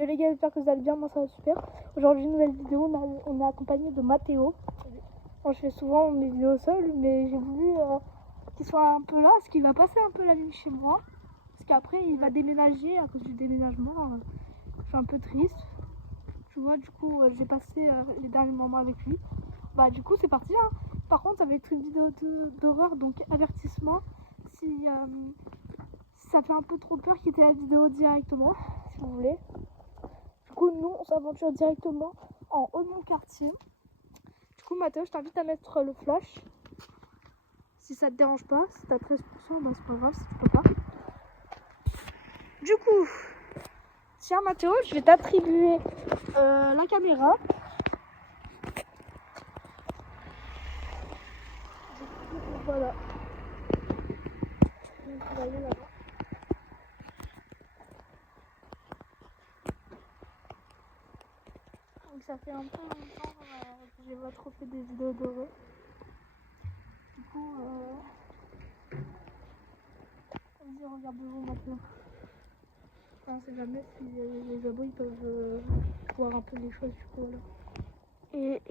Et les gars, j'espère que vous allez bien, moi ça va super. Aujourd'hui, une nouvelle vidéo, on est accompagné de Mathéo. Bon, je fais souvent mes vidéos seul, mais j'ai voulu qu'il soit un peu là, parce qu'il va passer un peu la nuit chez moi. Parce qu'après, il va déménager à cause du déménagement. Je suis un peu triste. Tu vois, du coup, j'ai passé les derniers moments avec lui. Bah, du coup, c'est parti là. Par contre, ça va être une vidéo d'horreur, donc avertissement. Si ça fait un peu trop peur, quittez la vidéo directement, si vous voulez. Du coup, nous, on s'aventure directement en haut de mon quartier. Du coup, Mathéo, je t'invite à mettre le flash. Si ça te dérange pas, si t'as 13%, bah c'est pas grave si tu peux pas. Du coup, tiens Mathéo, je vais t'attribuer la caméra. Voilà. Donc, on va aller là-bas. Donc ça fait un peu longtemps que j'ai pas trop fait des vidéos d'horreur. Du coup, vas-y, regardez-vous maintenant. Enfin, on sait jamais si les abos ils peuvent voir un peu les choses du coup là. Et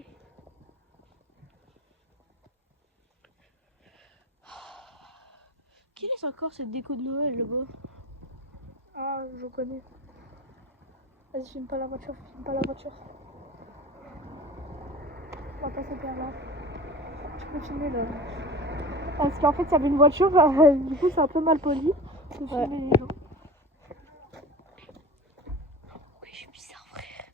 qui laisse encore cette déco de Noël là-bas? Ah, je connais. Vas-y, filme pas la voiture, filme pas la voiture. On va passer par là. Tu peux filmer là. Parce qu'en fait, il y avait une voiture, du coup, c'est un peu mal poli de filmer les gens. Oui, je suis bizarre, frère.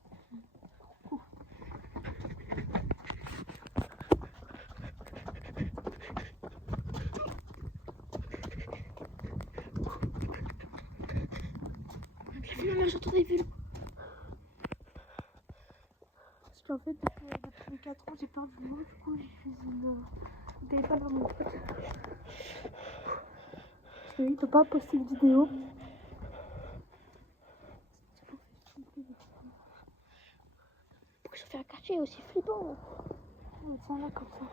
Bienvenue, j'entends des vélos. Parce qu'en fait, depuis 4 ans, j'ai perdu de l'eau, du coup, j'ai fait une téléphone à mon pote. Parce qu'il ne peut pas poster une vidéo. Pourquoi ça fait un quartier aussi flippant? On va tiens là comme ça.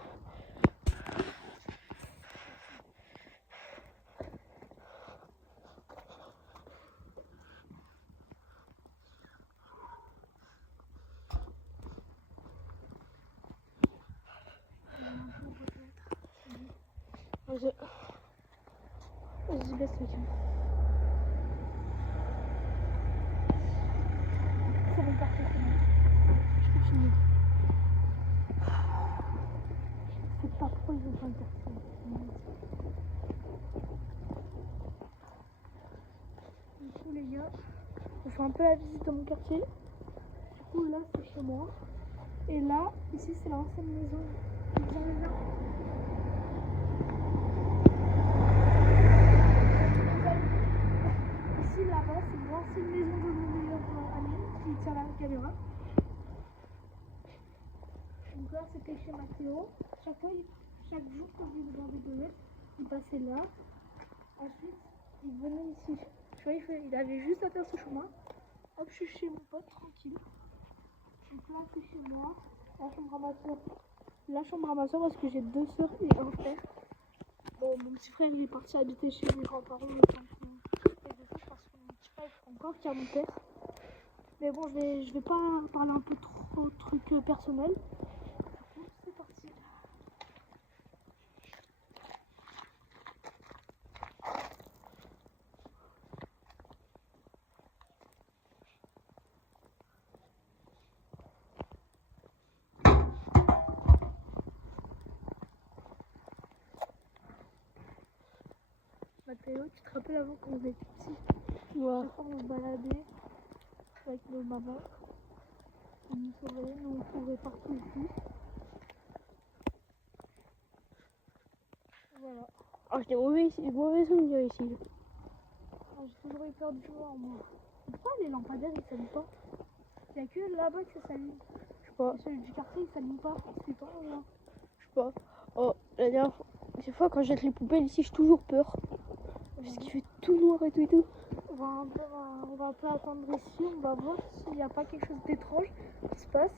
Vas-y, baisse le cam. C'est bon, parfait, c'est bon. Je peux filmer. C'est pas trop, ils ont pas le quartier. Du coup, les gars, je fais un peu la visite de mon quartier. Du coup, là, c'est chez moi. Et là, ici, c'est l'ancienne maison. Ici, là-bas, c'est l'ancienne maison de mon meilleur ami qui tient la caméra. Donc là, c'était chez Mathéo. Chaque jour, quand je venais regarder de l'œuf, il passait là. Ensuite, il venait ici. Tu vois, il avait juste à faire ce chemin. Hop, je suis chez mon pote, tranquille. Donc là, c'est chez moi. La chambre à ma soeur. La chambre à ma soeur parce que j'ai 2 soeurs et un frère. Bon, mon petit frère, il est parti habiter chez mes grands-parents le temps que de choses parce que mon petit frère, il faut encore qu'il y a mon père. Mais bon, je vais pas parler un peu trop de trucs personnels. Du coup, c'est parti. Mathéo, tu te rappelles avant quand on était petits? Ouais. On se baladait avec nos mamans. On nous surveillait, nous on courait partout ici. Voilà. Oh, j'ai mauvais souvenir ici. Ah, j'ai toujours eu peur du noir, moi. Pourquoi les lampadaires ils s'allument pas? Il n'y a que là-bas que ça s'allume. Je sais pas. Celui du quartier il s'allume pas. C'est étonnant là. Je sais pas. Oh, la dernière fois, des fois quand jette les poubelles ici, j'ai toujours peur. Parce qu'il fait tout noir et tout et tout. On va un peu attendre ici, on va voir s'il n'y a pas quelque chose d'étrange qui se passe.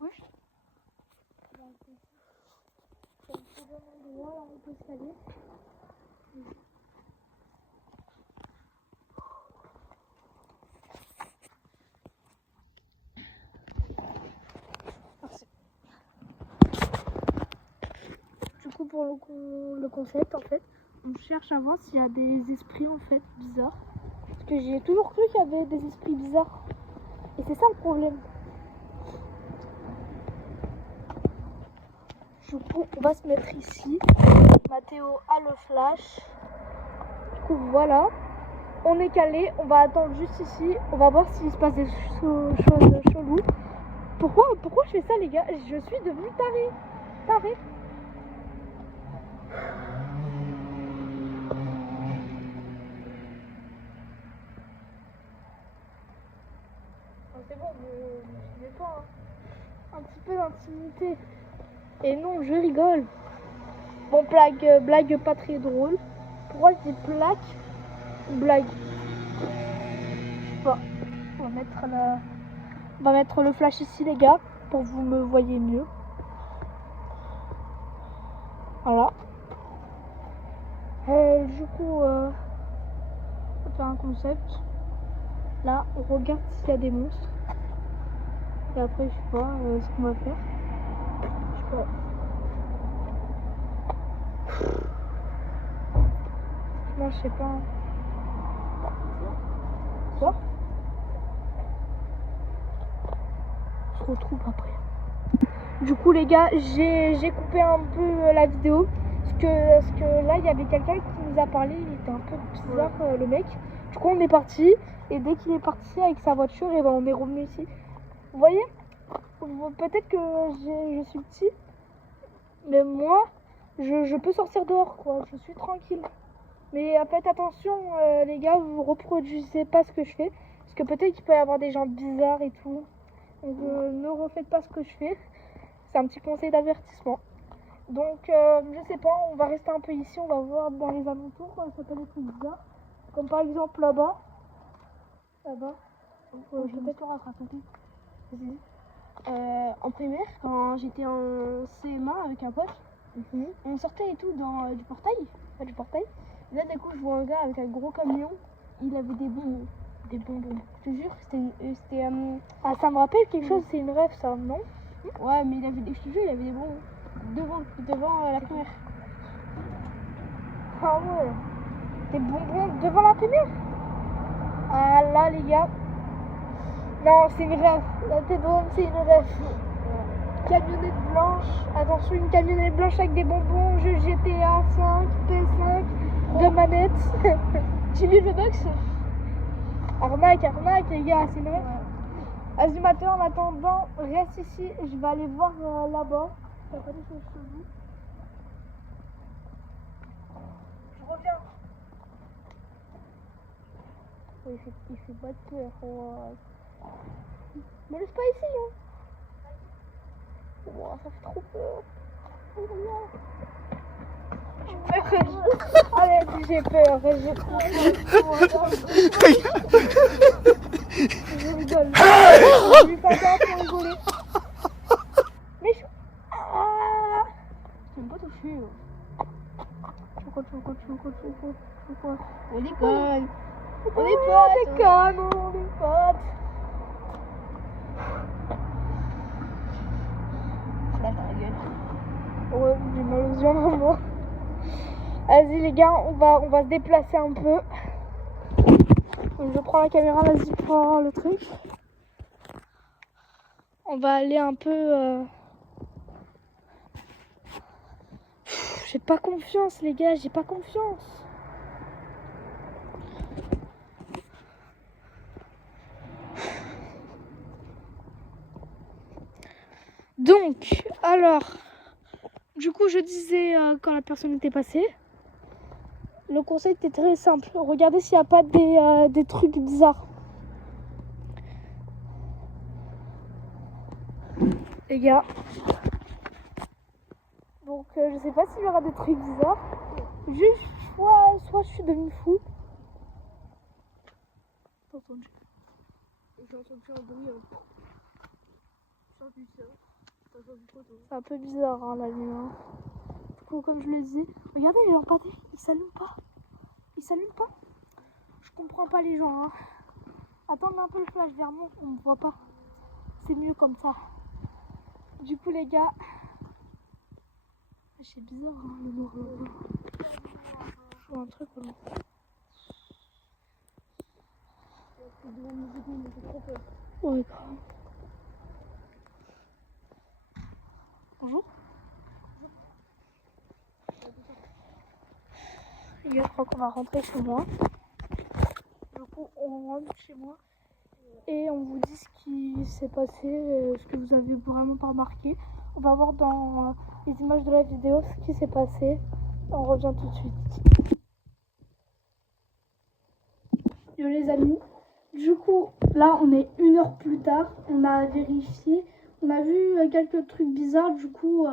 Ouais. C'est un très bon endroit, là on peut s'y aller. pour le concept en fait. On cherche à voir s'il y a des esprits en fait bizarres. Parce que j'ai toujours cru qu'il y avait des esprits bizarres. Et c'est ça le problème. Du coup, on va se mettre ici. Mathéo a le flash. Du coup, voilà. On est calé. On va attendre juste ici. On va voir s'il se passe des choses cheloues. Pourquoi je fais ça, les gars? Je suis devenue tarée. C'est bon, je n'ai pas un petit peu d'intimité. Et non, je rigole. Bon, blague pas très drôle. Pourquoi je dis blague? Je sais pas. On va mettre le flash ici, les gars, pour que vous me voyez mieux. Voilà. Du coup, on va faire un concept. Là, on regarde s'il y a des monstres. Et après, je sais pas ce qu'on va faire. Je sais pas. Moi, je sais pas. Quoi? On se retrouve après. Du coup, les gars, j'ai coupé un peu la vidéo. Parce que là, il y avait quelqu'un qui nous a parlé. Il était un peu bizarre, le mec. Du coup, on est parti. Et dès qu'il est parti avec sa voiture, et ben, on est revenu ici. Vous voyez? Peut-être que je suis petit. Mais moi, je peux sortir dehors, quoi. Je suis tranquille. Mais faites attention, les gars, vous reproduisez pas ce que je fais. Parce que peut-être qu'il peut y avoir des gens bizarres et tout. Donc ne refaites pas ce que je fais. C'est un petit conseil d'avertissement. Donc je sais pas, on va rester un peu ici. On va voir dans les alentours. Ça peut être bizarre. Comme par exemple là-bas. Là-bas. Donc peut-être on va se raconter. Vas-y. En primaire, quand j'étais en CM1 avec un pote, on sortait et tout du portail. Et là, d'un coup, je vois un gars avec un gros camion. Il avait des bonbons. Je te jure, c'était Ah, ça me rappelle quelque chose, c'est une rêve, ça, non? ouais, mais je te jure, il avait des bonbons devant la primaire. Ah ouais. Des bonbons devant la primaire? Ah là, les gars. Non, c'est une rêve. La tête de homme, c'est une rêve. Camionnette blanche. Attention, une camionnette blanche avec des bonbons. Jeu GTA 5, PS5, deux manettes. J'ai vu le box. Arnaque, les gars, c'est une rêve. Azumateur, en attendant, reste ici. Je vais aller voir là-bas. T'as pas des choses cheloues? Je reviens. Il fait pas de peur. Me laisse pas ici, hein. Oh, ça fait trop peur. Allez, j'ai peur. J'ai trop peur. Je rigole. Je lui fais pas pour rigoler. Mais je... Ah, Je peux pas toucher. Pourquoi? On déconne. On est potes. Flash dans la gueule. Ouais, j'ai mal aux yeux, maman. Vas-y les gars, on va se déplacer un peu. Je prends la caméra, vas-y, prends le truc. On va aller un peu... J'ai pas confiance les gars, j'ai pas confiance. Donc, alors, du coup je disais quand la personne était passée, le conseil était très simple. Regardez s'il n'y a pas des trucs bizarres. Les gars. Donc je sais pas s'il y aura des trucs bizarres. Juste soit je suis devenue fou. J'ai entendu un bruit. C'est un peu bizarre hein, la nuit. Hein. Du coup, comme je le dis, regardez les lampadaires, ils s'allument pas. Je comprends pas les gens. Hein. Attendez un peu le flash vers moi, on me voit pas. C'est mieux comme ça. Du coup les gars, je c'est bizarre, hein, le noir là-bas. Je vois un truc là. Ouais, grave. Bonjour. Les gars, je crois qu'on va rentrer chez moi. Du coup, on rentre chez moi et on vous dit ce qui s'est passé, ce que vous avez vraiment pas remarqué. On va voir dans les images de la vidéo ce qui s'est passé. On revient tout de suite. Yo les amis, du coup, là on est 1 heure plus tard. On a vérifié, on a vu quelques trucs bizarres. Du coup,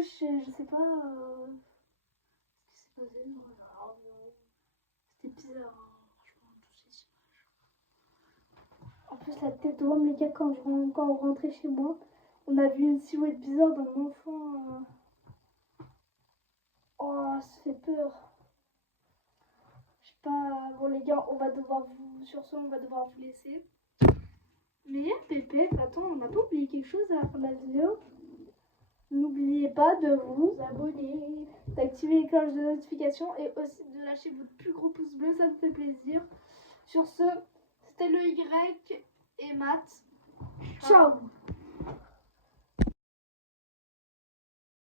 je sais pas ce qui s'est passé. C'était bizarre, hein, franchement, toutes ces images. En plus, la tête de homme, les gars, quand on rentrait chez moi, on a vu une silhouette bizarre d'un enfant. Oh, ça fait peur. Je sais pas, bon les gars, on va devoir vous laisser. Mais Pépé, attends, on n'a pas oublié quelque chose à la fin de la vidéo. N'oubliez pas de vous abonner, d'activer les cloches de notification et aussi de lâcher votre plus gros pouce bleu, ça me fait plaisir. Sur ce, c'était le Y et Matt. Ciao.